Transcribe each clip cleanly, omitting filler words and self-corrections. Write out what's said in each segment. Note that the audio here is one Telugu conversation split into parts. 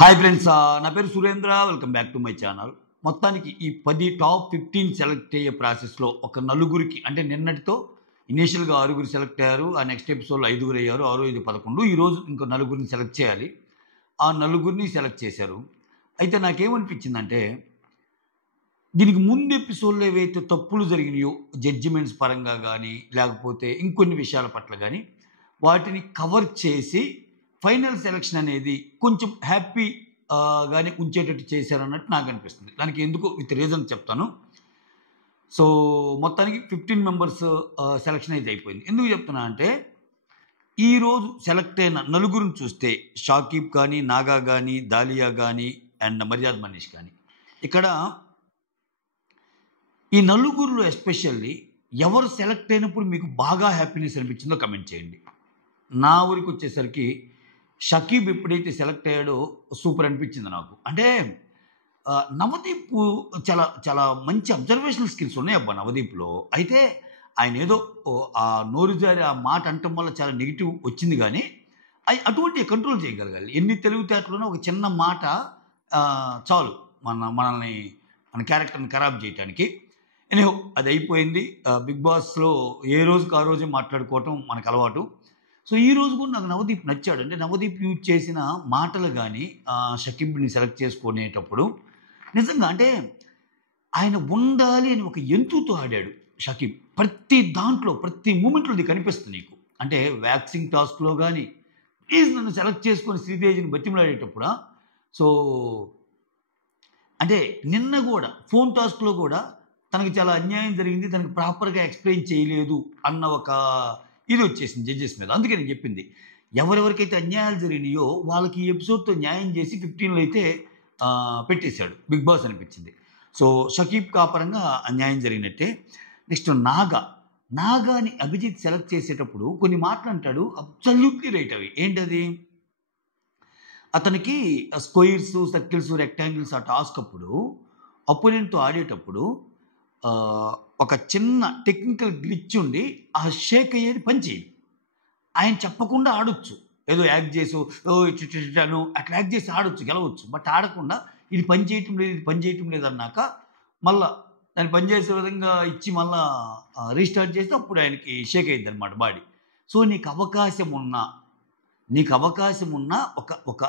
హాయ్ ఫ్రెండ్స్, నా పేరు Surendra. Welcome back to my channel. మొత్తానికి ఈ 10 టాప్ 15 సెలెక్ట్ అయ్యే ప్రాసెస్లో ఒక నలుగురికి, అంటే నిన్నటితో ఇనీషియల్గా 6గురు సెలెక్ట్ అయ్యారు. ఆ నెక్స్ట్ ఎపిసోడ్లో 5గురు అయ్యారు. 6, 5, 11. ఈరోజు ఇంకో నలుగురిని సెలెక్ట్ చేయాలి. ఆ నలుగురిని సెలెక్ట్ చేశారు. అయితే నాకేమనిపించిందంటే, దీనికి ముందు ఎపిసోడ్లో ఏవైతే తప్పులు జరిగినాయో జడ్జిమెంట్స్ పరంగా కానీ, లేకపోతే ఇంకొన్ని విషయాల పట్ల కానీ, వాటిని కవర్ చేసి ఫైనల్ సెలక్షన్ అనేది కొంచెం హ్యాపీ గానే ఉంచేటట్టు చేశారన్నట్టు నాకు అనిపిస్తుంది. దానికి ఎందుకు విత్ రీజన్ చెప్తాను. సో మొత్తానికి 15 మెంబర్స్ సెలక్షన్ అయితే అయిపోయింది. ఎందుకు చెప్తున్నా అంటే, ఈరోజు సెలెక్ట్ అయిన నలుగురిని చూస్తే షాకీబ్ కానీ, నాగా కానీ, దాలియా కానీ అండ్ మర్యాద్ మనీష్ కానీ, ఇక్కడ ఈ నలుగురిలో ఎస్పెషల్లీ ఎవరు సెలెక్ట్ అయినప్పుడు మీకు బాగా హ్యాపీనెస్ అనిపించిందో కమెంట్ చేయండి. నా ఊరికి వచ్చేసరికి షకీబ్ ఎప్పుడైతే సెలెక్ట్ అయ్యాడో సూపర్ అనిపించింది నాకు. అంటే నవదీప్ చాలా చాలా మంచి అబ్జర్వేషనల్ స్కిల్స్ ఉన్నాయి అబ్బా నవదీప్లో. అయితే ఆయన ఏదో ఆ నోరు జారి ఆ మాట అంటం వల్ల చాలా నెగిటివ్ వచ్చింది, కానీ అటువంటి కంట్రోల్ చేయగలగాలి. ఎన్ని తెలివితేటలున్నా ఒక చిన్న మాట చాలు మనల్ని మన క్యారెక్టర్ని ఖరాబ్ చేయడానికి. ఎనీహో అది అయిపోయింది. బిగ్ బాస్లో ఏ రోజుకి ఆ రోజే మాట్లాడుకోవటం మనకు అలవాటు. సో ఈ రోజు కూడా నాకు నవదీప్ నచ్చాడు. అంటే నవదీప్ యూజ్ చేసిన మాటలు కానీ, షకీబ్ని సెలెక్ట్ చేసుకునేటప్పుడు నిజంగా అంటే ఆయన ఉండాలి అని ఒక ఎంతుతో ఆడాడు షకీబ్. ప్రతి దాంట్లో ప్రతి మూమెంట్లో అది కనిపిస్తుంది నీకు. అంటే వ్యాక్సింగ్ టాస్క్లో కానీ, ప్లీజ్ నన్ను సెలెక్ట్ చేసుకొని శ్రీదేవిని బతిమలాడేటప్పుడు, సో అంటే నిన్న కూడా ఫోన్ టాస్క్లో కూడా తనకి చాలా అన్యాయం జరిగింది, తనకి ప్రాపర్గా ఎక్స్ప్లెయిన్ చేయలేదు అన్న ఒక ఇది వచ్చేసింది జడ్జెస్ మీద. అందుకే నేను చెప్పింది, ఎవరెవరికైతే అన్యాయాలు జరిగినాయో వాళ్ళకి ఈ ఎపిసోడ్తో న్యాయం చేసి 15లో అయితే పెట్టేశాడు బిగ్ బాస్ అనిపించింది. సో షకీబ్ కాపరంగా అన్యాయం జరిగినట్టే. నెక్స్ట్ నాగాని అభిజిత్ సెలెక్ట్ చేసేటప్పుడు కొన్ని మాటలు అంటాడు, అబ్సల్యూట్లీ రైట్. అవి ఏంటది, అతనికి స్క్వేర్స్, సర్కిల్స్, రెక్టాంగిల్స్ ఆ టాస్క్ అప్పుడు అపోనెంట్తో ఆడేటప్పుడు ఒక చిన్న టెక్నికల్ గ్లిచ్ ఉండి ఆ షేక్ అయ్యేది పని చేయదు. ఆయన చెప్పకుండా ఆడొచ్చు, ఏదో యాక్ట్ చేసి ఇట్ను అట్లా యాక్ట్ చేసి ఆడొచ్చు, గెలవచ్చు. బట్ ఆడకుండా ఇది పని చేయటం లేదు అన్నాక మళ్ళా దాన్ని పనిచేసే విధంగా ఇచ్చి మళ్ళా రీస్టార్ట్ చేస్తే అప్పుడు ఆయనకి షేక్ అయ్యిద్ది అనమాట బాడీ. సో నీకు అవకాశం ఉన్న ఒక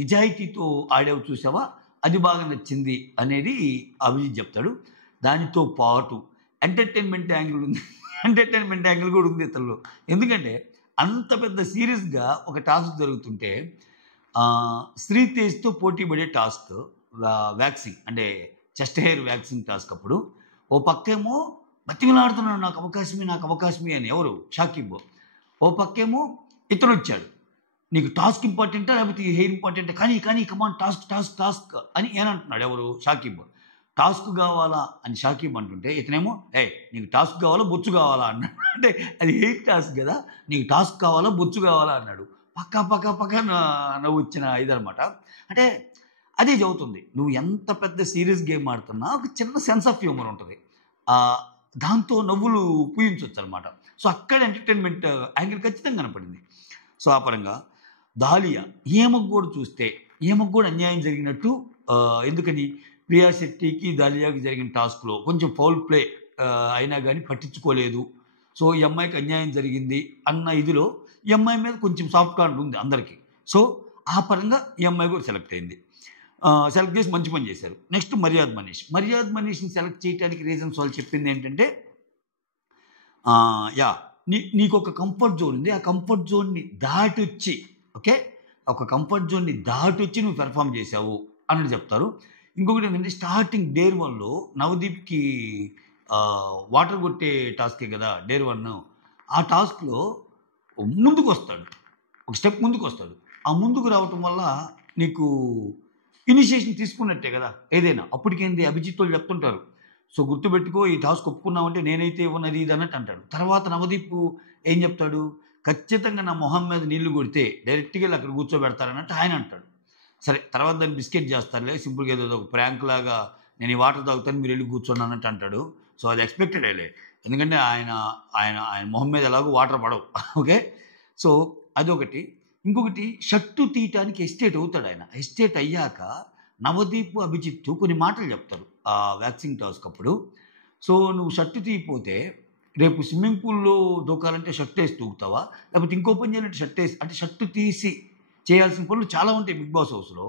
నిజాయితీతో ఆడేవి చూసావా, అది బాగా నచ్చింది అనేది అభిజిత్ చెప్తాడు. దానితో పాటు ఎంటర్టైన్మెంట్ యాంగిల్ కూడా ఉంది ఇతరులో. ఎందుకంటే అంత పెద్ద సీరియస్గా ఒక టాస్క్ జరుగుతుంటే శ్రీతేజ్తో పోటీ పడే టాస్క్ వ్యాక్సింగ్, అంటే చెస్ట్ హెయిర్ వ్యాక్సింగ్ టాస్క్ అప్పుడు ఓ పక్కేమో బతిమలాడుతున్నాడు, నాకు అవకాశమే అని ఎవరు, షాకీబ్. ఓ పక్కేమో ఇతను వచ్చాడు, నీకు టాస్క్ ఇంపార్టెంటా లేకపోతే హెయిర్ ఇంపార్టెంటా, కానీ కమాన్ టాస్క్ అని ఏనంటున్నాడు, ఎవరు, షాకీబ్. టాస్క్ కావాలా అని షాకీబ్ అంటుంటే ఇతనేమో నీకు టాస్క్ కావాలా బొచ్చు కావాలా అన్నాడు. అంటే అది హెయిర్ టాస్క్ కదా, నీకు టాస్క్ కావాలా బొచ్చు కావాలా అన్నాడు. పక్క నవ్వు వచ్చిన ఇదనమాట. అంటే అదే చదువుతుంది, నువ్వు ఎంత పెద్ద సీరియస్ గేమ్ ఆడుతున్నా ఒక చిన్న సెన్స్ ఆఫ్ హ్యూమర్ ఉంటుంది, దాంతో నవ్వులు పూయించవచ్చు అనమాట. సో అక్కడ ఎంటర్టైన్మెంట్ యాంగిల్ ఖచ్చితంగా కనపడింది. సో ఆ పరంగా దాలియా ఈమెకు కూడా అన్యాయం జరిగినట్టు. ఎందుకని, ప్రియా శెట్టికి దాలియాకి జరిగిన టాస్క్లో కొంచెం ఫౌల్ ప్లే అయినా కానీ పట్టించుకోలేదు. సో ఈ అమ్మాయికి అన్యాయం జరిగింది అన్న ఇదిలో ఈ అమ్మాయి మీద కొంచెం సాఫ్ట్ కార్నర్ ఉంది అందరికీ. సో ఆ పరంగా ఈ అమ్మాయి కూడా సెలెక్ట్ అయింది. సెలెక్ట్ చేసి మంచి పని చేశారు. నెక్స్ట్ మర్యాద్ మనీష్ని సెలెక్ట్ చేయడానికి రీజన్స్ వాళ్ళు చెప్పింది ఏంటంటే, నీకు ఒక కంఫర్ట్ జోన్ ఉంది, ఆ కంఫర్ట్ జోన్ని దాటి వచ్చి నువ్వు పెర్ఫామ్ చేసావు అని చెప్తారు. ఇంకొకటి ఏంటంటే, స్టార్టింగ్ డేర్ 1లో నవదీప్కి వాటర్ కొట్టే టాస్కే కదా డేర్ 1, ఆ టాస్క్లో ముందుకు వస్తాడు, ఒక స్టెప్ ముందుకు వస్తాడు. ఆ ముందుకు రావటం వల్ల నీకు ఇనిషియేషన్ తీసుకున్నట్టే కదా ఏదైనా. అప్పటికేంది అభిజిత్ వాళ్ళు చెప్తుంటారు, సో గుర్తుపెట్టుకో ఈ టాస్క్ ఒప్పుకున్నామంటే నేనైతే ఇవ్వనది ఇది అన్నట్టు అంటాడు. తర్వాత నవదీప్ ఏం చెప్తాడు, ఖచ్చితంగా నా మొహం మీద నీళ్లు కొడితే డైరెక్ట్గా వెళ్ళి అక్కడ కూర్చోబెడతారన్నట్టు ఆయన అంటాడు. సరే తర్వాత దాన్ని బిస్కెట్ చేస్తారులే, సింపుల్గా ఏదో ఒక ప్రాంక్ లాగా నేను ఈ వాటర్ తాగుతాను మీరు వెళ్ళి కూర్చోండి అన్నట్టు అంటాడు. సో అది ఎక్స్పెక్టెడేలే, ఎందుకంటే ఆయన మొహం మీద ఎలాగో వాటర్ పడవు. ఓకే, సో అదొకటి. ఇంకొకటి షర్టు తీయటానికి ఎస్టేట్ అవుతాడు ఆయన. ఎస్టేట్ అయ్యాక నవదీప్, అభిజిత్ కొన్ని మాటలు చెప్తారు ఆ వ్యాక్సింగ్ టాస్క్ అప్పుడు. సో నువ్వు షర్టు తీయపోతే రేపు స్విమ్మింగ్ పూల్‌లో దూకాలంటే షర్ట్ ఏసి దూకుతావా? లేకపోతే ఇంకో పని చేయాలంటే షర్ట్ ఏసి అంటే షర్ట్ తీసి చేయాల్సిన పనులు చాలా ఉంటాయి బిగ్ బాస్ హౌస్‌లో.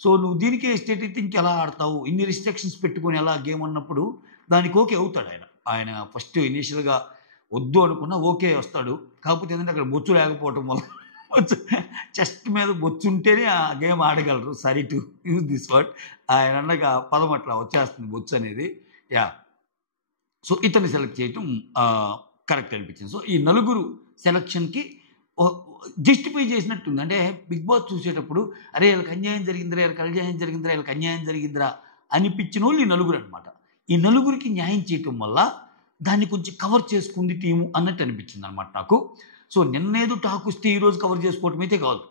సో నువ్వు దీనికే ఎస్టేట్ అయితే ఇంకెలా ఆడతావు? ఇన్ని రిస్ట్రిక్షన్స్ పెట్టుకొని ఎలా గేమ్ అన్నప్పుడు దానికి ఓకే అవుతాడు ఆయన. ఆయన ఫస్ట్ ఇనీషియల్‌గా వద్దు అనుకున్నా ఓకే వస్తాడు. కాకపోతే ఏంటంటే అక్కడ బొచ్చు లేకపోవటం వల్ల బొచ్చు చెస్ట్ మీద బొచ్చుంటేనే ఆ గేమ్ ఆడగలరు. Sorry to use this word. ఆయన అన్నాక ఆ పదం అట్లా వచ్చేస్తుంది బొచ్చు అనేది. యాహ్! సో ఇతన్ని సెలెక్ట్ చేయటం కరెక్ట్ అనిపించింది. సో ఈ నలుగురు సెలక్షన్‌కి ఓ జస్టిఫై చేసినట్టుంది. అంటే బిగ్ బాస్ చూసేటప్పుడు అరే! ఈళ్ళకి అన్యాయం జరిగిందిరా, ఈళ్ళకి అన్యాయం జరిగిందిరా, ఈళ్ళకి అన్యాయం జరిగిందిరా అనిపించినోళ్ళు ఈ నలుగురనమాట. ఈ నలుగురికి న్యాయం చేయటం వల్ల దాన్ని కొంచెం కవర్ చేసుకుంది టీము అన్నట్టు అనిపించిందనమాట నాకు. సో నిన్నేదో టాకొస్తే ఈరోజు కవర్ చేసుకోవటం అయితే కాదు.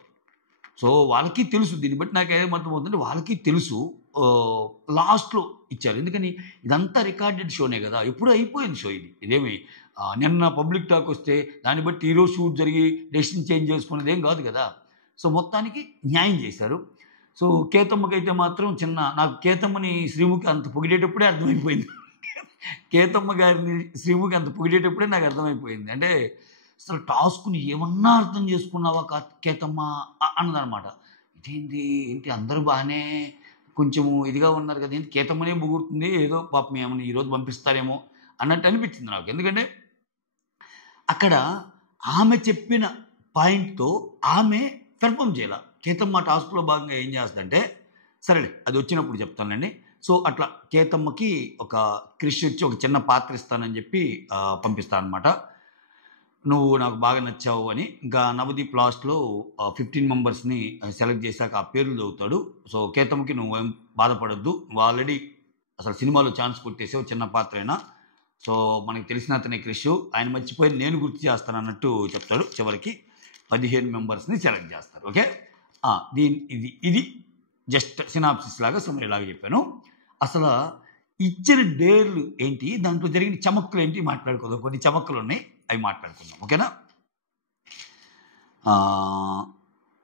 సో వాళ్ళకి తెలుసు. దీన్ని బట్టి నాకేం అర్థమవుతుందంటే వాళ్ళకి తెలుసు. లాస్ట్‌లో ఇచ్చారు. ఎందుకని ఇదంతా రికార్డెడ్ షోనే గదా! ఎప్పుడో అయిపోయింది షో ఇది. ఇదేమి నిన్న పబ్లిక్ టాక్ వస్తే దాన్ని బట్టి ఈరోజు షూట్ జరిగి డెసిషన్ చేంజ్ చేసుకునేదేం గాదు గదా! సో మొత్తానికి న్యాయం చేశారు. సో కేతమ్మకైతే మాత్రం నాకు కేతమ్మని శ్రీముఖి అంత పొగిడేటప్పుడే అర్థమైపోయింది. కేతమ్మ గారిని శ్రీముఖి అంత పొగిడేటప్పుడే నాకు అర్థమైపోయింది. అంటే అసలు టాస్క్‌ని ఏమన్నా అర్థం చేసుకున్నావా కేతమ్మ అన్నదనమాట. ఇదేంది ఏంటి అందరూ బానే కొంచెము ఇదిగా ఉన్నారు కదా! ఏంటి కేతమ్మనే పొగుడుతుంది. ఏదో పాపం ఏమన్నా ఈరోజు పంపిస్తారేమో అన్నట్టు అనిపించింది నాకు. ఎందుకంటే అక్కడ ఆమె చెప్పిన పాయింట్‌తో ఆమె పెర్ఫార్మ్ చేయలా. కేతమ్మ టాస్క్‌లో భాగంగా ఏం చేస్తదంటే సరేలే అది వచ్చినప్పుడు చెప్తానులెండి. సో అట్లా కేతమ్మకి ఒక క్రిష్ వచ్చి ఒక చిన్న పాత్ర ఇస్తానని చెప్పి పంపిస్తాడనమాట. నువ్వు నాకు బాగా నచ్చావు అని. ఇంకా నవదీప్ లాస్ట్‌లో 15 మెంబర్స్‌ని సెలెక్ట్ చేశాక ఆ పేర్లు చదువుతాడు. సో కేతమ్మకి నువ్వేం బాధపడొద్దు. నువ్వు ఆల్రెడీ అసలు సినిమాలో ఛాన్స్ కొట్టేసావు చిన్న పాత్రైనా. సో మనకు తెలిసిన అతనే క్రిష్. ఆయన మర్చిపోయి నేను గుర్తు చేస్తానన్నట్టు చెప్తాడు. చివరికి 15 మెంబర్స్‌ని సెలెక్ట్ చేస్తారు. ఓకే. ఇది జస్ట్ సినాప్సిస్ లాగా సమ్మరీ లాగా చెప్పాను. అసల ఇచ్చిన డేర్లు ఏంటి? దాంట్లో జరిగిన చమక్కులేంటి మాట్లాడుకుందాం. కొన్ని చమక్కులున్నాయి. అవి మాట్లాడుకుందాం. ఓకేనా?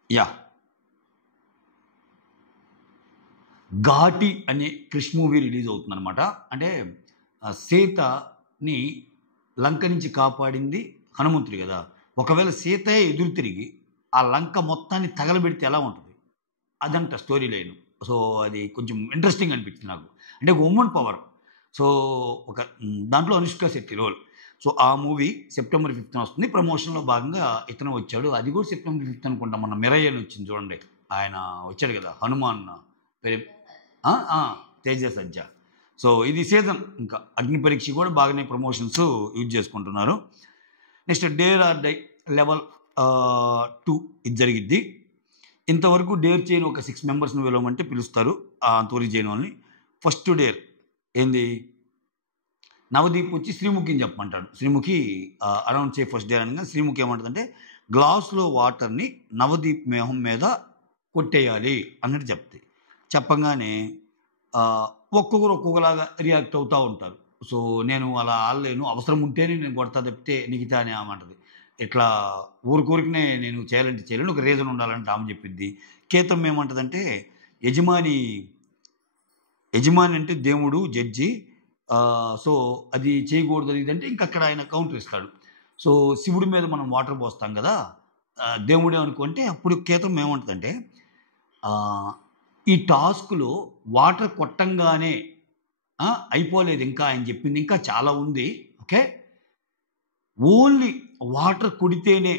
యాహ్! 'ఘాటి' అనే క్రిష్ మూవీ రిలీజ్ అవుతుందనమాట. అంటే సీతని లంక నుంచి కాపాడింది హనుమంతుడు గదా! ఒకవేళ సీతే ఎదురు తిరిగి ఆ లంక మొత్తాన్ని తగలబెడితే ఎలా ఉంటది? అదంట స్టోరీ లైను. సో అది కొంచెం ఇంట్రెస్టింగ్ అనిపించింది నాకు. అంటే వుమన్ పవర్. సో దాంట్లో అనుష్క శెట్టి రోల్. సో ఆ మూవీ సెప్టెంబర్ 5న వస్తుంది. ప్రమోషన్‌లో భాగంగా ఇతను వచ్చాడు. అది కూడా సెప్టెంబర్ 5 అనుకుంటా. మొన్న 'మిరై' అని వచ్చింది చూడండి. ఆయన వచ్చాడు కదా! హనుమాన్ పేరు తేజ సజ్జా. సో ఇది సీజన్ ఇంకా 'అగ్ని పరీక్ష' కూడా బాగానే ప్రమోషన్స్ యూజ్ చేసుకుంటున్నారు. Next 'dare or die' level 2 ఇది జరిగిద్ది. ఇంతవరకు డేర్ చేయని ఒక 6 మెంబర్స్‌ని పిలవమంటే పిలుస్తారు. అంతవరకు చేయని వాళ్ళని. ఫస్ట్ డేర్ ఏంది? నవదీప్ వచ్చి శ్రీముఖిని చెప్పమంటాడు. శ్రీముఖి అనౌన్స్ చేయి ఫస్ట్ డేర్ అనగా శ్రీముఖి ఏమంటదంటే గ్లాస్‌లో వాటర్‌ని నవదీప్ మొహం మీద కొట్టేయాలి అన్నట్టు చెప్తది. చెప్పంగానే ఒక్కొక్కరు ఒక్కొక్కలాగా రియాక్ట్ అవుతా ఉంటారు. సో నేను అలా ఆడలేను. అవసరం ఉంటేనే నేను కొడతా తప్పితే నిఖిత అని ఆమె అంటది. ఇట్లా ఊరికూరికనే నేను చేయాలంటే చేయలేను. ఒక రీజన్ ఉండాలంటే ఆమె చెప్పిద్ది. కేతమ్మ ఏమంటదంటే యజమాని అంటే దేవుడు, జడ్జి. సో అది చేయకూడదు అది ఇదంటే ఇంకక్కడ ఆయన కౌంటర్ ఇస్తాడు. సో శివుడి మీద మనం వాటర్ పోస్తాం కదా! దేవుడే అనుకుంటే అప్పుడు కేతమ్మ ఏమంటదంటే ఈ టాస్క్‌లో వాటర్ కొట్టంగానే అయిపోలేదు ఇంకా ఆయన చెప్పింది ఇంకా చాలా ఉంది. ఓకే. ఓన్లీ వాటర్ కొడితేనే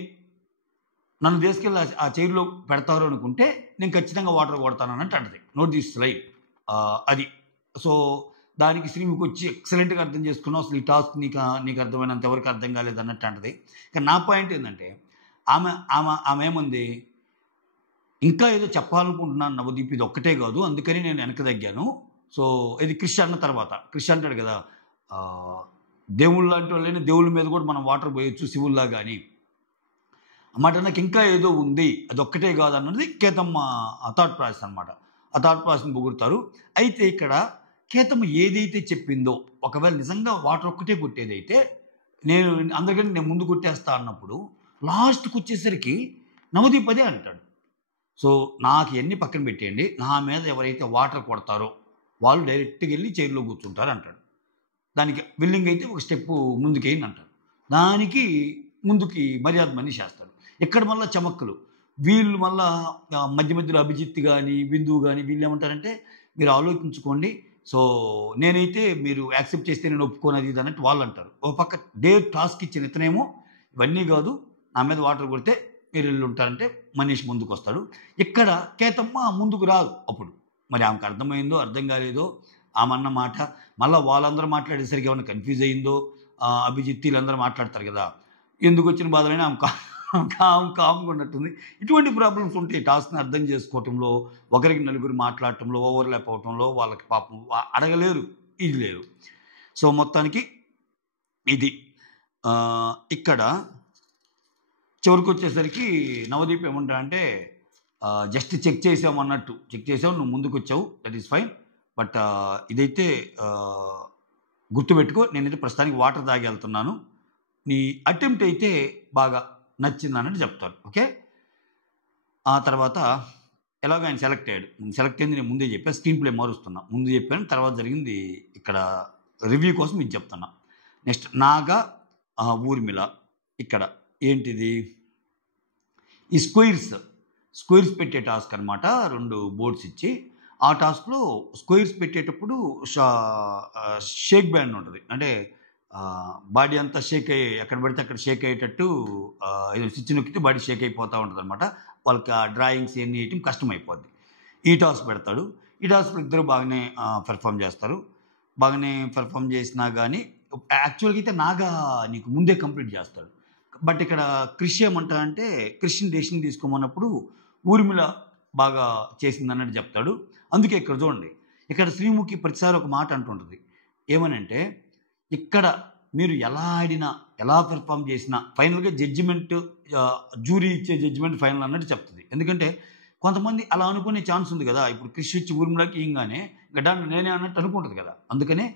నన్ను తీసుకెళ్ళి ఆ చైర్‌లో పెడతారు అనుకుంటే నేను ఖచ్చితంగా వాటర్ కొడతాను అన్నట్టు అంటది. Note this line. అది. సో దానికి శ్రీముఖి వచ్చి ఎక్సలెంట్‌గా అర్థం చేసుకున్నావు. అసలు ఈ టాస్క్ నీకు అర్థమైనంత వరకు అర్థం కాలేదు అన్నట్టు అంటది. కానీ నా పాయింట్ ఏంటంటే ఆమె ఏమంది? ఇంకా ఏదో చెప్పాలనుకుంటున్నాను నవదీప్ ఇది ఒక్కటే కాదు. అందుకని నేను వెనక్కి తగ్గాను. సో ఇది క్రిష్ అన్న తర్వాత క్రిష్ అంటాడు కదా! దేవుళ్ళు లాంటి వాళ్ళైనా దేవుళ్ళ మీద కూడా మనం వాటర్ పోయొచ్చు శివుల్లాగా అని. అన్నమాట నాకు ఇంకా ఏదో ఉంది. అదొక్కటే కాదు అన్నది కేతమ్మ థాట్ ప్రాసెస్ అనమాట. ఆ థాట్ ప్రాసెస్‌ని పొగుడుతారు. అయితే ఇక్కడ కేతమ్మ ఏదైతే చెప్పిందో ఒకవేళ నిజంగా వాటర్ ఒక్కటే కొట్టేదైతే నేను అందరికంటే నేను ముందు కొట్టేస్తా అన్నప్పుడు లాస్ట్‌కొచ్చేసరికి నవదీప్ అదే అంటాడు. సో నాకు ఇవన్నీ పక్కన పెట్టేయండి, నా మీద ఎవరైతే వాటర్ కొడతారో వాళ్ళు డైరెక్ట్గా వెళ్ళి చైర్లో కూర్చుంటారు అంటాడు. దానికి విల్లింగ్ అయితే ఒక స్టెప్పు ముందుకేయండి అంటాడు. దానికి ముందుకి మర్యాద మనీష్ చేస్తాడు. ఇక్కడ మళ్ళీ చమక్కులు వీళ్ళు మళ్ళా మధ్య మధ్యలో అభిజిత్ కానీ బిందువు కానీ వీళ్ళు ఏమంటారంటే, మీరు ఆలోచించుకోండి, సో నేనైతే మీరు యాక్సెప్ట్ చేస్తే నేను ఒప్పుకోనది ఇది అన్నట్టు వాళ్ళు అంటారు. ఒక పక్క టాస్క్ ఇచ్చిన ఇతనేమో ఇవన్నీ కాదు, నా మీద వాటర్ కొడితే మీరు ఇల్లు ఉంటారంటే మనీష్ ముందుకు వస్తాడు. ఇక్కడ కేతమ్మ ముందుకు రాదు. అప్పుడు మరి ఆమెకు అర్థమైందో అర్థం కాలేదో ఆమె అన్న మాట, మళ్ళీ వాళ్ళందరూ మాట్లాడేసరికి ఏమైనా కన్ఫ్యూజ్ అయిందో, అభిజిత్ వీళ్ళందరూ మాట్లాడతారు కదా, ఎందుకు వచ్చిన బాధలైనా ఆమె కామ్గా ఉన్నట్టుంది. ఇటువంటి ప్రాబ్లమ్స్ ఉంటాయి టాస్క్ని అర్థం చేసుకోవటంలో, ఒకరికి నలుగురు మాట్లాడటంలో, ఓవర్లాప్ అవటంలో, వాళ్ళకి పాపం అడగలేరు, ఇది లేరు. సో మొత్తానికి ఇది ఇక్కడ చివరికి వచ్చేసరికి నవదీప్ ఏమంటా అంటే, జస్ట్ చెక్ చేసాం అన్నట్టు, చెక్ చేసావు, నువ్వు ముందుకు వచ్చావు, దట్ ఈస్ ఫైన్, బట్ ఇదైతే గుర్తుపెట్టుకో, నేనైతే ప్రస్తుతానికి వాటర్ తాగి వెళ్తున్నాను, నీ అటెంప్ట్ అయితే బాగా నచ్చింది అన్నట్టు చెప్తారు. ఓకే, ఆ తర్వాత ఎలాగో ఆయన సెలెక్ట్ అయ్యాడు. సెలెక్ట్ అయింది నేను ముందే చెప్పాను, స్క్రీన్ ప్లే మారుస్తున్నా, ముందు చెప్పాను, తర్వాత జరిగింది ఇక్కడ రివ్యూ కోసం ఇది చెప్తున్నా. నెక్స్ట్ నాగా ఊర్మిళ. ఇక్కడ ఏంటిది, ఈ స్క్వేర్స్ పెట్టే టాస్క్ అనమాట. 2 బోర్డ్స్ ఇచ్చి ఆ టాస్క్లో స్క్వేర్స్ పెట్టేటప్పుడు షేక్ బ్యాండ్ ఉంటుంది, అంటే బాడీ అంతా షేక్ అయ్యి ఎక్కడ పడితే అక్కడ షేక్ అయ్యేటట్టు ఏదో స్విచ్ నొక్కితే బాడీ షేక్ అయిపోతూ ఉంటుంది అనమాట. వాళ్ళకి ఆ డ్రాయింగ్స్ ఇవన్నీ వేయటం కష్టం అయిపోద్ది. ఈ టాస్క్ పెడతాడు. ఈ టాస్క్లో ఇద్దరు బాగానే పెర్ఫామ్ చేస్తారు. బాగానే పెర్ఫామ్ చేసినా కానీ యాక్చువల్గా అయితే నాగా నీకు ముందే కంప్లీట్ చేస్తాడు. బట్ ఇక్కడ క్రిష్ ఏమంటా అంటే, క్రిష్ని డెసిషన్ తీసుకోమన్నప్పుడు ఊర్మిళ బాగా చేసింది అన్నట్టు చెప్తాడు. అందుకే ఇక్కడ చూడండి, ఇక్కడ శ్రీముఖి ప్రతిసారి ఒక మాట అంటుంటుంది, ఏమనంటే, ఇక్కడ మీరు ఎలా ఆడినా ఎలా పెర్ఫామ్ చేసినా ఫైనల్గా జడ్జిమెంట్ జ్యూరీ ఇచ్చే జడ్జిమెంట్ ఫైనల్ అన్నట్టు చెప్తుంది. ఎందుకంటే కొంతమంది అలా అనుకునే ఛాన్స్ ఉంది కదా, ఇప్పుడు క్రిష్ ఇచ్చి ఊర్మిళకి ఇంగానే గడ్డాన్ని నేనే అన్నట్టు అనుకుంటుంది కదా, అందుకనే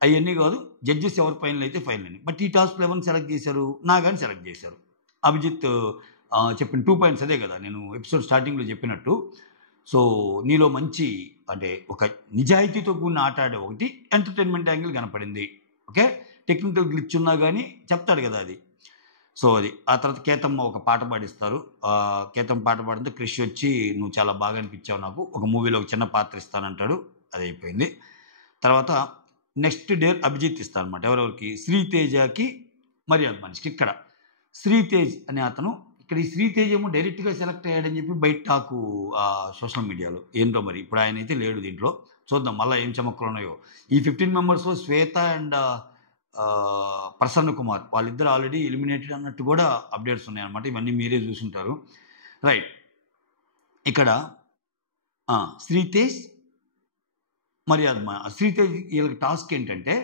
అవన్నీ కాదు, జడ్జెస్ ఎవరు ఫైనల్ అయితే ఫైనల్ అని. బట్ ఈ టాస్క్లో ఎవరిని సెలెక్ట్ చేశారు, నాగాని సెలెక్ట్ చేశారు. అభిజిత్ చెప్పిన 2 పాయింట్స్ అదే కదా నేను ఎపిసోడ్ స్టార్టింగ్లో చెప్పినట్టు. సో నీలో మంచి అంటే ఒక నిజాయితీతో కూడిన ఆట ఆడే ఒకటి ఎంటర్టైన్మెంట్ యాంగిల్ కనపడింది. ఓకే, టెక్నికల్ గ్లిచ్ ఉన్నా కానీ చెప్తాడు కదా అది. సో అది ఆ తర్వాత కేతమ్మ ఒక పాట పాడిస్తారు. కేతమ్మ పాట పాడితే క్రిష్ వచ్చి నువ్వు చాలా బాగా అనిపించావు, నాకు ఒక మూవీలో ఒక చిన్న పాత్ర ఇస్తానంటాడు. అది అయిపోయింది. తర్వాత నెక్స్ట్ డే అభిజిత్ ఇస్తారనమాట. ఎవరెవరికి, శ్రీతేజకి మర్యాద మనిషికి. ఇక్కడ శ్రీతేజ్ అనే అతను, ఇక్కడ ఈ శ్రీతేజ్ ఏమో డైరెక్ట్గా సెలెక్ట్ అయ్యాడని చెప్పి బయట టాకు సోషల్ మీడియాలో. ఏంటో మరి ఇప్పుడు ఆయన అయితే లేడు దీంట్లో, చూద్దాం మళ్ళీ ఏం చమక్కులు ఉన్నాయో. ఈ 15 మెంబర్స్లో శ్వేత అండ్ ప్రసన్న కుమార్ వాళ్ళిద్దరు ఆల్రెడీ ఎలిమినేటెడ్ అన్నట్టు కూడా అప్డేట్స్ ఉన్నాయన్నమాట. ఇవన్నీ మీరే చూసుంటారు. రైట్, ఇక్కడ శ్రీతేజ్ మర్యాద శ్రీతేజ్ వీళ్ళకి టాస్క్ ఏంటంటే,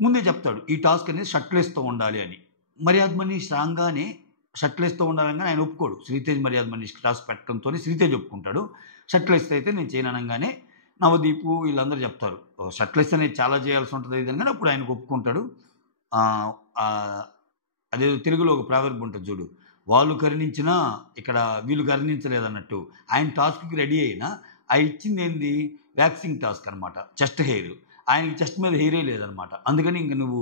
ముందే చెప్తాడు ఈ టాస్క్ అనేది షర్ట్లెస్తో ఉండాలి అని. మర్యాద మనీష్ రాగానే షర్ట్లెస్తో ఉండాలని ఆయన ఒప్పుకోడు. శ్రీతేజ్ మర్యాద మనీష్కి టాస్క్ పెట్టడంతో శ్రీతేజ్ ఒప్పుకుంటాడు. షర్ట్లెస్ అయితే నేను చేయను అనగానే నవదీపు వీళ్ళందరూ చెప్తారు షర్ట్లెస్ అనేది చాలా చేయాల్సి ఉంటుంది ఇదని. అప్పుడు ఆయనకు ఒప్పుకుంటాడు. అదే తెలుగులో ఒక ప్రావర్బ్ ఉంటుంది చూడు, వాళ్ళు కరుణించినా ఇక్కడ వీళ్ళు కరుణించలేదన్నట్టు. ఆయన టాస్క్కి రెడీ అయినా ఆ ఇచ్చింది ఏంది, వ్యాక్సింగ్ టాస్క్ అనమాట, చెస్ట్ హెయిర్. ఆయనకి చెస్ట్ మీద హెయిరే లేదనమాట. అందుకని ఇంక నువ్వు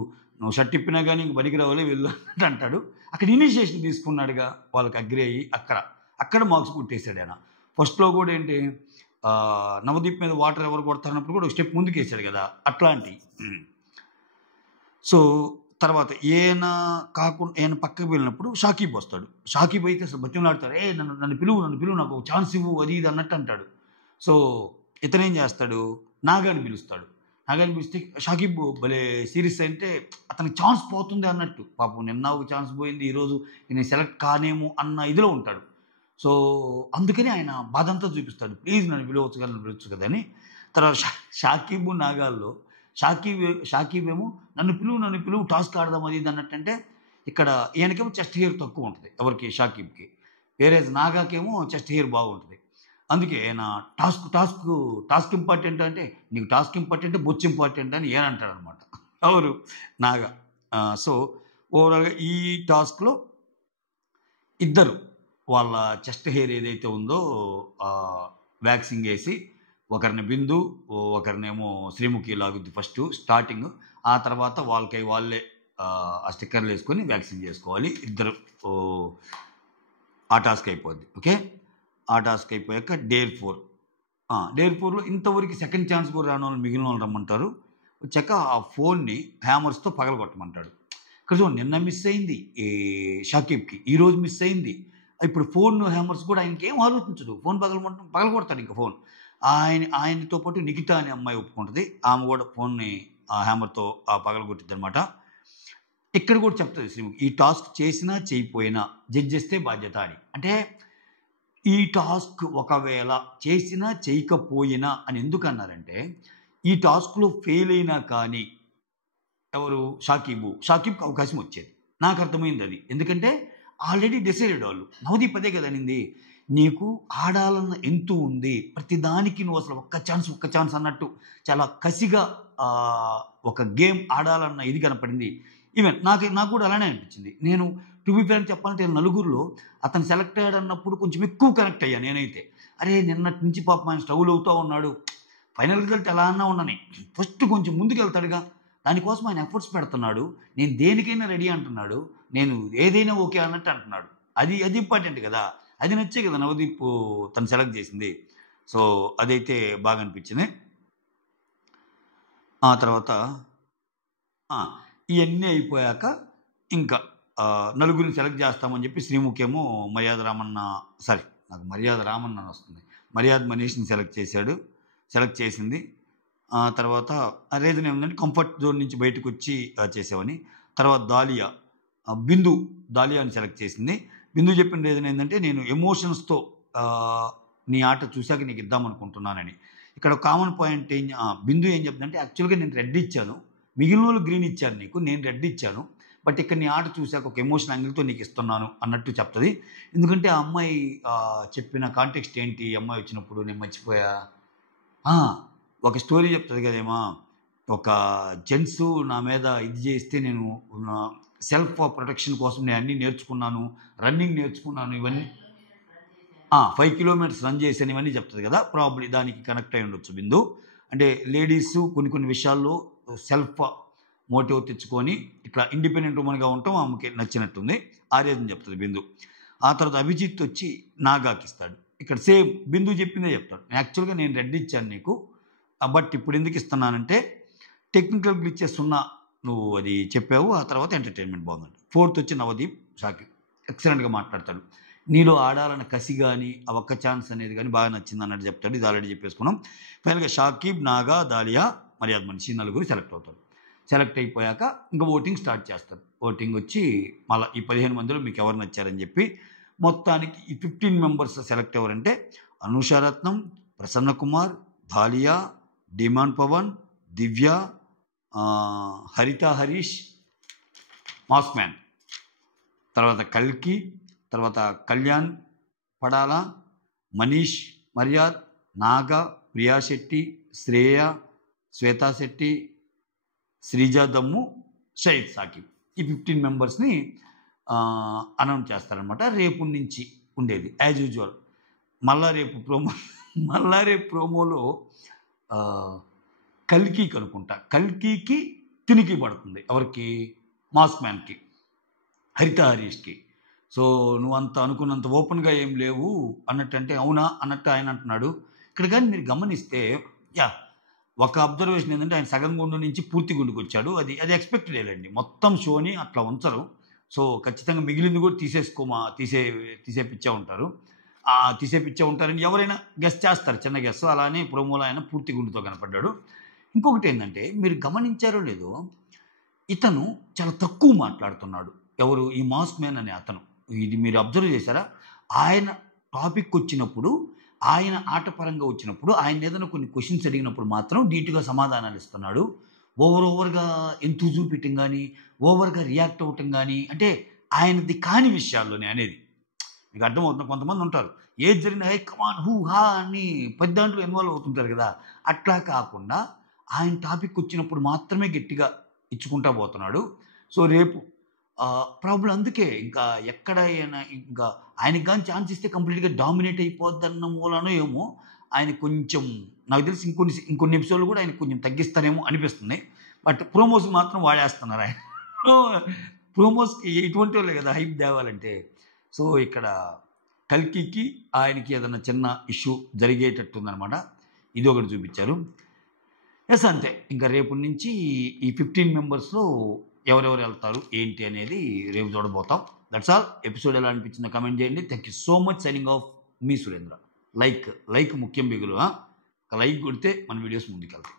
షర్ట్ ఇప్పినా కానీ ఇంక బడికి రావాలే వెళ్ళు అన్నట్టు అంటాడు. అక్కడ ఇనిషియేషన్ తీసుకున్నాడుగా, వాళ్ళకి అగ్రి అయ్యి అక్కడ మార్క్స్ కొట్టేశాడు ఆయన. ఫస్ట్లో కూడా ఏంటి, నవదీప్ మీద వాటర్ ఎవరు కొడతారన్నప్పుడు కూడా ఒక స్టెప్ ముందుకు వేసాడు కదా, అట్లాంటి. సో తర్వాత ఈయన పక్కకు వెళ్ళినప్పుడు షాకీబ్ వస్తాడు. షాకీబ్ అయితే అసలు బతిమలాడతాడు, నన్ను పిలువు నాకు ఒక ఛాన్స్ ఇవ్వు అది ఇది అన్నట్టు అంటాడు. సో ఇతనేం చేస్తాడు, నాగాని పిలుస్తాడు. నాగాని పిలిస్తే షాకీబ్ భలే సీరియస్ అంటే అతనికి ఛాన్స్ పోతుంది అన్నట్టు. పాపం నిన్న ఒక ఛాన్స్ పోయింది, ఈరోజు నేను సెలెక్ట్ కానేమో అన్న ఇదిలో ఉంటాడు. సో అందుకని ఆయన బాధ అంతా చూపిస్తాడు, ప్లీజ్ నన్ను పిలవచ్చు కదా అని. తర్వాత షాకీబు నాగాల్లో షాకీబ్ ఏమో నన్ను పిలువు టాస్క్ ఆడదాం అది ఇది అన్నట్టు. అంటే ఇక్కడ ఈయనకేమో చెస్ట్ హెయిర్ తక్కువ ఉంటుంది ఎవరికి, షాకీబ్కి. వేరే నాగాకేమో చెస్ట్ హెయిర్ బాగుంటుంది. అందుకే ఆయన టాస్క్ ఇంపార్టెంట్ అంటే, నీకు టాస్క్ ఇంపార్టెంట్ బొచ్చు ఇంపార్టెంట్ అని ఏనంటాడు అనమాట ఎవరు, నాగా. సో ఓవరాల్గా ఈ టాస్క్లో ఇద్దరు వాళ్ళ చెస్ట్ హెయిర్ ఏదైతే ఉందో వ్యాక్సింగ్ వేసి ఒకరిని బిందు, ఒకరినేమో శ్రీముఖి లాగుద్ది ఫస్ట్ స్టార్టింగ్. ఆ తర్వాత వాళ్ళే ఆ స్టిక్కర్లు వేసుకొని వ్యాక్సిన్ చేసుకోవాలి. ఇద్దరు ఆ టాస్క్ అయిపోద్ది. ఓకే, ఆ టాస్క్ అయిపోయాక డేర్ 4. డేర్ 4లో ఇంతవరకు సెకండ్ ఛాన్స్ కూడా రాని వాళ్ళు మిగిలిన వాళ్ళు రమ్మంటారు. వచ్చాక ఆ ఫోన్ని హ్యామర్స్తో పగలగొట్టమంటాడు. ఇక్కడ చూడండి, నిన్న మిస్ అయింది ఈ షాకీబ్కి, ఈరోజు మిస్ అయింది. ఇప్పుడు ఫోన్ హ్యామర్స్ కూడా ఆయనకి ఏం ఆలోచించదు, ఫోన్ పగలగొడతాడు ఇంకా ఫోన్. ఆయనతో పాటు నిఖిత అనే అమ్మాయి ఒప్పుకుంటుంది, ఆమె కూడా ఫోన్ని హ్యామర్తో పగలగొట్టిద్ది అనమాట. ఇక్కడ కూడా చెప్తుంది శ్రీముఖి, ఈ టాస్క్ చేసినా చేయకపోయినా జడ్జిస్తే బాధ్యత అని. అంటే ఈ టాస్క్ ఒకవేళ చేసినా చేయకపోయినా అని ఎందుకు అన్నారంటే, ఈ టాస్క్లో ఫెయిల్ అయినా కానీ ఎవరు షాకీబ్కి అవకాశం వచ్చేది. నాకు అర్థమైంది అది. ఎందుకంటే ఆల్రెడీ డిసైడెడ్ వాళ్ళు. నవదీప్ అదే కదా అనింది, నీకు ఆడాలన్న ఎంతు ఉంది, ప్రతిదానికి నువ్వు అసలు ఒక్క ఛాన్స్ అన్నట్టు చాలా కసిగా ఒక గేమ్ ఆడాలన్న ఇది కనపడింది. ఈవెన్ నాకు కూడా అలానే అనిపించింది. నేను టు బి ఫ్రాంక్ చెప్పాలంటే నలుగురిలో అతను సెలెక్ట్ అయ్యాడు అన్నప్పుడు కొంచెం ఎక్కువ కనెక్ట్ అయ్యా నేనైతే. అరే నిన్నటి నుంచి పాపం ఆయన స్ట్రగుల్ అవుతూ ఉన్నాడు, ఫైనల్ రిజల్ట్ ఎలా అన్నా ఉండని ఫస్ట్ కొంచెం ముందుకు వెళ్తాడుగా, దానికోసం ఆయన ఎఫర్ట్స్ పెడుతున్నాడు, నేను దేనికైనా రెడీ అంటున్నాడు, నేను ఏదైనా ఓకే అన్నట్టు అంటున్నాడు. అది ఇంపార్టెంట్ కదా, అది నచ్చే కదా నవదీప్ తను సెలెక్ట్ చేసింది. సో అదైతే బాగా అనిపించింది. ఆ తర్వాత ఇవన్నీ అయిపోయాక ఇంకా నలుగురిని సెలెక్ట్ చేస్తామని చెప్పి శ్రీముఖి ఏమో మర్యాద రామన్న అని వస్తుంది, మర్యాద మనీష్ని సెలెక్ట్ చేసింది. తర్వాత రీజన్ ఏమిటంటే కంఫర్ట్ జోన్ నుంచి బయటకు వచ్చి చేసామని. తర్వాత దాలియాని సెలెక్ట్ చేసింది. బిందు చెప్పిన రీజన్ ఏంటంటే, నేను ఎమోషన్స్తో నీ ఆట చూశాక నీకు ఇద్దామనుకుంటున్నానని. ఇక్కడ కామన్ పాయింట్ బిందు ఏం చెప్తుందంటే, యాక్చువల్గా నేను రెడ్ ఇచ్చాను, మిగిలిన వాళ్ళు గ్రీన్ ఇచ్చాను నీకు, నేను రెడ్ ఇచ్చాను, బట్ ఇక్కడ నీ ఆట చూశాక ఒక ఎమోషన్ యాంగిల్తో నీకు ఇస్తున్నాను అన్నట్టు చెప్తుంది. ఎందుకంటే ఆ అమ్మాయి చెప్పిన కాంటెక్స్ట్ ఏంటి, అమ్మాయి వచ్చినప్పుడు నేను మర్చిపోయా, ఒక స్టోరీ చెప్తుంది కదేమా, ఒక జెంట్స్ నా మీద ఇది చేస్తే నేను సెల్ఫ్ ప్రొటెక్షన్ కోసం నేను అన్నీ నేర్చుకున్నాను, రన్నింగ్ నేర్చుకున్నాను, ఇవన్నీ 5 కిలోమీటర్స్ రన్ చేశాను, ఇవన్నీ చెప్తుంది కదా. ప్రాబ్లీ దానికి కనెక్ట్ అయి ఉండొచ్చు బిందు. అంటే లేడీస్ కొన్ని విషయాల్లో సెల్ఫ్ మోటివ్ తెచ్చుకొని ఇట్లా ఇండిపెండెంట్ ఉమెన్గా ఉండటం ఆమెకి నచ్చినట్టుంది, ఆ రీజన్ చెప్తుంది బిందు. ఆ తర్వాత అభిజిత్ వచ్చి నాగాకి ఇస్తాడు. ఇక్కడ సేమ్ బిందు చెప్పిందే చెప్తాడు, యాక్చువల్గా నేను రెడ్ ఇచ్చాను నీకు, బట్ ఇప్పుడు ఎందుకు ఇస్తున్నానంటే టెక్నికల్ గ్లిచెస్ ఉన్న నువ్వు అది చెప్పావు, ఆ తర్వాత ఎంటర్టైన్మెంట్ బాగుందండి. 4th వచ్చి నవదీప్ షాకీబ్ ఎక్సలెంట్గా మాట్లాడతాడు, నీలో ఆడాలన్న కసి కానీ ఆ ఒక్క ఛాన్స్ అనేది కానీ బాగా నచ్చింది అన్నట్టు చెప్తాడు. ఇది ఆల్రెడీ చెప్పేసుకున్నాం. ఫైనల్గా షాకీబ్, నాగా, దాలియా, మర్యాద మనిషి నలుగురు సెలెక్ట్ అవుతారు. సెలెక్ట్ అయిపోయాక ఇంకా ఓటింగ్ స్టార్ట్ చేస్తారు. ఓటింగ్ వచ్చి మళ్ళీ ఈ 15 మందిలో మీకు ఎవరు నచ్చారని చెప్పి మొత్తానికి ఈ 15 మెంబర్స్ సెలెక్ట్ ఎవరంటే అనూషారత్నం, ప్రసన్న కుమార్, దాలియా, డిమాండ్ పవన్, దివ్య, హరిత హరీష్, మాస్ మ్యాన్, తర్వాత కల్కి, తర్వాత కళ్యాణ్ పడాల, మనీష్, మర్యాద్, నాగా, ప్రియా శెట్టి, శ్రేయ, శ్వేతా శెట్టి, శ్రీజా దమ్ము, షహీద్ సాకిబ్, ఈ 15 మెంబర్స్ని అనౌన్స్ చేస్తారనమాట. రేపు నుంచి ఉండేది యాజ్ యూజువల్. మళ్ళా రేపు ప్రోమోలో కల్కీకి అనుకుంటా, కల్కీకి తినికి పడుతుంది, ఎవరికి, మాస్ మ్యాన్కి, హరిత హరీష్కి. సో నువ్వు అంత అనుకున్నంత ఓపెన్గా ఏం లేవు అన్నట్టు, అంటే అవునా అన్నట్టు ఆయన అంటున్నాడు. ఇక్కడ కానీ మీరు గమనిస్తే ఒక అబ్జర్వేషన్ ఏంటంటే, ఆయన సగం గుండు నుంచి పూర్తి గుండుకు వచ్చాడు. అది ఎక్స్పెక్టెడ్ లేదండి, మొత్తం షోని అట్లా ఉంచరు. సో ఖచ్చితంగా మిగిలింది కూడా తీసేపిచ్చే ఉంటారని ఎవరైనా గెస్ చేస్తారు, చిన్న గెస్. అలానే ప్రోమోలో ఆయన పూర్తి గుండుతో కనపడ్డాడు. ఇంకొకటి ఏంటంటే, మీరు గమనించారో లేదో, ఇతను చాలా తక్కువ మాట్లాడుతున్నాడు. ఎవరు, ఈ మాస్ మ్యాన్ అనే అతను. ఇది మీరు అబ్జర్వ్ చేశారా? ఆయన టాపిక్ వచ్చినప్పుడు, ఆయన ఆటపరంగా వచ్చినప్పుడు, ఆయన ఏదైనా కొన్ని క్వశ్చన్స్ అడిగినప్పుడు మాత్రం నీట్గా సమాధానాలు ఇస్తున్నాడు. ఓవర్గా ఎంతు చూపించడం కానీ, ఓవర్గా రియాక్ట్ అవ్వటం కానీ, అంటే ఆయనది కాని విషయాల్లోనే అనేది మీకు అర్థమవుతుంది. కొంతమంది ఉంటారు, ఏది జరిగినా కమాన్ హూ హా అని పెద్ద దాంట్లో ఇన్వాల్వ్ అవుతుంటారు కదా. అట్లా కాకుండా ఆయన టాపిక్ వచ్చినప్పుడు మాత్రమే గట్టిగా ఇచ్చుకుంటా పోతున్నాడు. సో రేపు ప్రాబ్లం అందుకే ఇంకా ఎక్కడ ఇంకా ఆయనకి కానీ ఛాన్స్ ఇస్తే కంప్లీట్‌గా డామినేట్ అయిపోద్దన్న మూలానో ఏమో, ఆయన కొంచెం నాకు తెలిసి ఇంకొన్ని ఎపిసోడ్‌లు కూడా ఆయన కొంచెం తగ్గిస్తారేమో అనిపిస్తుంది. బట్ ప్రోమోస్ మాత్రం వాడేస్తున్నారు ఆయన. ప్రోమోస్‌కి ఇటువంటోళ్ళే కదా హైప్ తేవాలంటే. సో, ఇక్కడ కల్కికి ఆయనకి ఏదన్నా చిన్న ఇష్యూ జరిగేటట్టుందనమాట. ఇదొకటి చూపిచ్చారు. యెస్ అంతే. ఇంకా రేపటి నుంచి ఈ 15 మెంబర్స్‌లో ఎవరెవరు ఎళ్తారు, ఏంటి అనేది రేపు చూడబోతాం. That's all. ఎపిసోడ్ ఎలా అనిపించిందో కామెంట్ చేయండి. Thank you so much. Signing off me Surendra. Like ముఖ్యం బిగులు. లైక్ కొడితే మన వీడియోస్ ముందుకెళ్తాయి.